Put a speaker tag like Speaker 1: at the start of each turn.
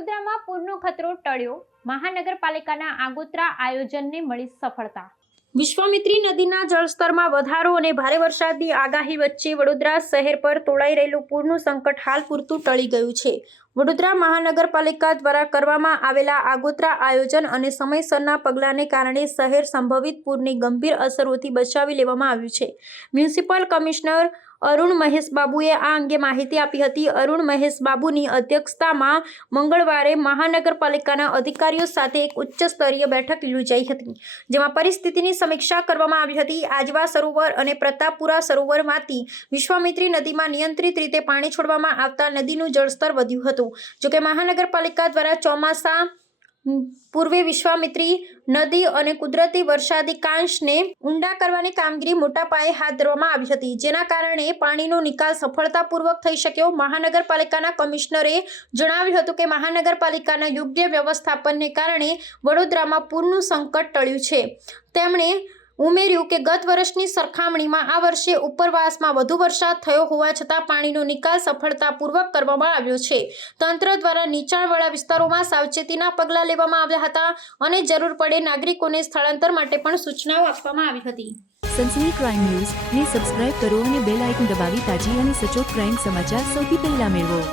Speaker 1: ખતરો ટળ્યો. મહાનગરપાલિકાના આગોતરા આયોજનને મળી સફળતા. વિશ્વામિત્રી નદીના જળસ્તરમાં વધારો અને ભારે વરસાદની આગાહી વચ્ચે વડોદરા શહેર પર તોળાઈ રહેલું પૂરનું સંકટ હાલ પૂરતું ટળી ગયું છે. વડોદરા મહાનગરપાલિકા દ્વારા કરવામાં આવેલા આગોતરા આયોજન અને સમયસરના પગલાંને કારણે શહેર સંભવિત પૂરની ગંભીર અસરોથી બચાવી લેવામાં આવ્યું છે. મ્યુનિસિપલ કમિશનર અરુણ મહેશ બાબુએ આ અંગે માહિતી આપી હતી. અરુણ મહેશ બાબુની અધ્યક્ષતામાં મંગળવારે મહાનગરપાલિકાના અધિકારીઓ સાથે એક ઉચ્ચ સ્તરીય બેઠક યોજાઈ હતી, જેમાં પરિસ્થિતિની સમીક્ષા કરવામાં આવી હતી. આજવા સરોવર અને પ્રતાપપુરા સરોવરમાંથી વિશ્વામિત્રી નદીમાં નિયંત્રિત રીતે પાણી છોડવામાં આવતા નદીનું જળસ્તર વધ્યું હતું જોકે મહાનગરપાલિકા દ્વારા ચોમાસા પૂર્વે વિશ્વામિત્રી નદી અને કુદરતી વરસાદી કાંશને ઊંડા કરવાની કામગીરી મોટા પાયે હાથ ધરવામાં આવી હતી. જેના કારણે પાણીનો નિકાલ સફળતાપૂર્વક થઈ શક્યો. મહાનગરપાલિકાના કમિશનરે જણાવ્યું હતું કે મહાનગરપાલિકાના યોગ્ય વ્યવસ્થાપનને કારણે વડોદરામાં પૂરનું સંકટ ટળ્યું છે. તેમણે ઉમેર્યું કે ગત વર્ષની સરખામણીમાં આ વર્ષે ઉપરવાસમાં વધુ વરસાદ થયો હોવા છતાં પાણીનો નિકાલ સફળતાપૂર્વક કરવામાં આવ્યો છે. તંત્ર દ્વારા નીચાણવાળા વિસ્તારોમાં સાવચેતીના પગલાં લેવામાં આવ્યા હતા અને જરૂર પડે નાગરિકોને સ્થળાંતર માટે પણ સૂચનાઓ આપવામાં આવી હતી.
Speaker 2: સનસની ક્રાઇમ ન્યૂઝ ને સબસ્ક્રાઇબ કરો અને બેલ આઇકન દબાવી તાજી અને સચોટ ક્રાઇમ સમાચાર સૌથી પહેલા મેળવો.